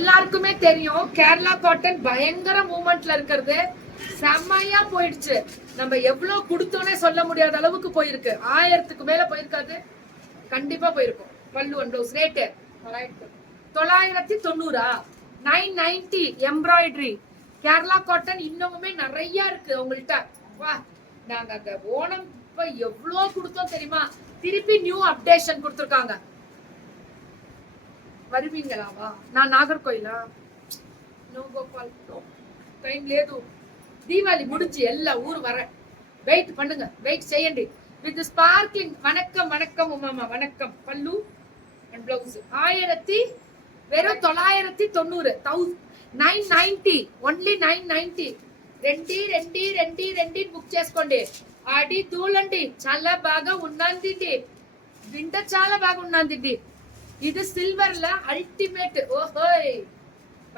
எல்லாருக்குமே தெரியும் கேரளா காட்டன் பயங்கர மூவ்மெண்ட்ல இருக்கிறது. செம்மையா போயிடுச்சு. நம்ம எவ்வளவு கொடுத்தோன்னே சொல்ல முடியாத அளவுக்கு போயிருக்கு. 1000க்கு மேல போயிருக்காது, கண்டிப்பா போயிருக்கும். பல்லு and blouse rate 990. 990 embroidery Kerala cotton. இன்னமுமே நிறைய இருக்கு உங்கள்கிட்ட. வா, நாங்க அந்த ஓணம் இப்ப எவ்வளவு கொடுத்தோம் தெரியுமா? திருப்பி நியூ அப்டேஷன் கொடுத்துருக்காங்க. வருவீங்களாவா? நான் நாகர்கோயிலா? நோ கோபால், டைம் లేదు. தீபாவளி முடிஞ்சு எல்லா ஊர் வர வெயிட் பண்ணுங்க, வெயிட் செய்யண்டி. With sparkling. வணக்கம் வணக்கம் உமாமா, வணக்கம். பல்லு அண்ட் பிளவுஸ் 1000 வெறும் 990. 990 ఓన్లీ 990. రెండి బుక్ చేసుకోండి. ఆడి దూలండి, చాలా బాగా ఉన్నది. వింటర్ చాలా బాగా ఉన్నది. இது சில்வர்ல அல்டிமேட். ஓஹோய்,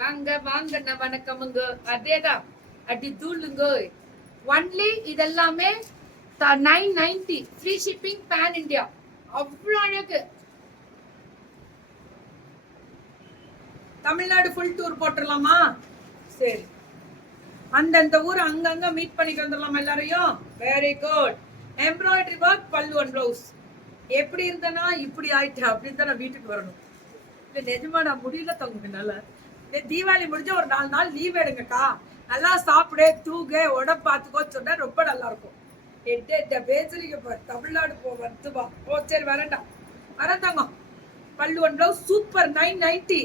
வாங்க வாங்க, வணக்கமுங்க. அதேதான், அடி தூளுங்க. ஒன்லி இதெல்லாமே 990. Free shipping, pan India. அவ்வளோ அழகு. தமிழ்நாடு ஃபுல் டூர் போட்டுடலாமா? சரி, அந்தந்த ஊர் அங்கங்க மீட் பண்ணிட்டு வந்துடலாமா எல்லாரையும்? Very good. Embroidery work, pallu and blouse. எப்படி இருந்தனா இப்படி ஆயிட்டா அப்படின்னு தான் நான் வீட்டுக்கு வரணும். இல்லை நிஜமா நான் முடியல தங்குனால. தீபாவளி முடிஞ்ச ஒரு 4 நாள் லீவ் எடுங்கக்கா, நல்லா சாப்பிடு தூங்க உடம்பு பார்த்துக்கோ சொன்னா ரொம்ப நல்லா இருக்கும். எட்ட பேசுறீங்க. தமிழ்நாடு வந்துவா. ஓ சரி, வரண்டா வரந்தாங்க. பல்லு அண்ட் பிளவுஸ் சூப்பர். 990.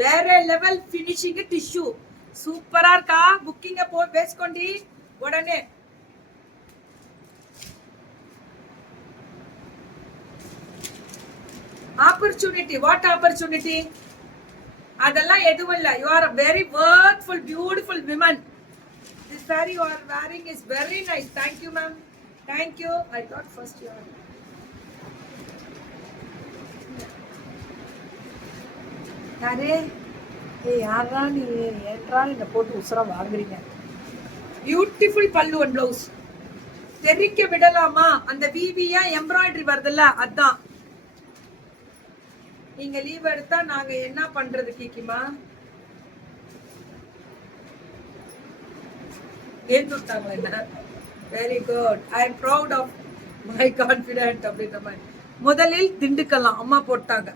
வேற லெவல் ஃபினிஷிங். டிஷ்யூ சூப்பரா இருக்கா. புக்கிங்க போ பேசிக்கொண்டி உடனே. ஆப்பர்ச்சுனிட்டி. What opportunity? அதெல்லாம் எதுவும் இல்ல. You are a very worthful, beautiful woman. This saree you are wearing is very nice. Thank you ma'am, thank you. I thought first you are. அரே ஏ யாரா நீ? ஏன்றா இந்த போட்டு உசுரா வாங்குறீங்க? பியூட்டிஃபுல் பல்லு அண்ட் பிளவுஸ். தெரிக்க விடலாமா? அந்த விவியா எம்ப்ராய்டரி வருதுல்ல, அதான். நீங்க லீவ் எடுத்தா நாங்க என்ன பண்றது கீக்கிமா? ஏத்துட்டாங்களா என்ன? Very good. I am proud of my confident அப்படின்ற மாதிரி. முதலில் திண்டுக்கலாம் அம்மா போட்டாங்க.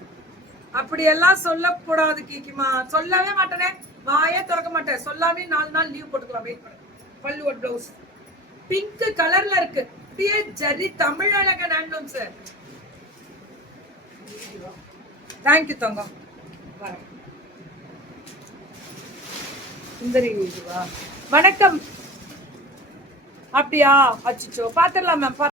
அப்படியெல்லாம் சொல்லக்கூடாது கீக்கிமா. சொல்லவே மாட்டேனே, வாயே திறக்க மாட்டேன். சொல்லாமே 4 நாள் லீவ் போட்டுக்கலாம். வெயிட் பண்ணு. பல்லு அண்ட் பிளவுஸ் பிங்க் கலர்ல இருக்கு. அப்படியே ஜரி தமிழ் அழகன் ஹேண்ட்லூம் சார். தேங்க்யூ தங்கம். வணக்கம். அப்படியா? அச்சோ, பாத்திரலாம் மேம்.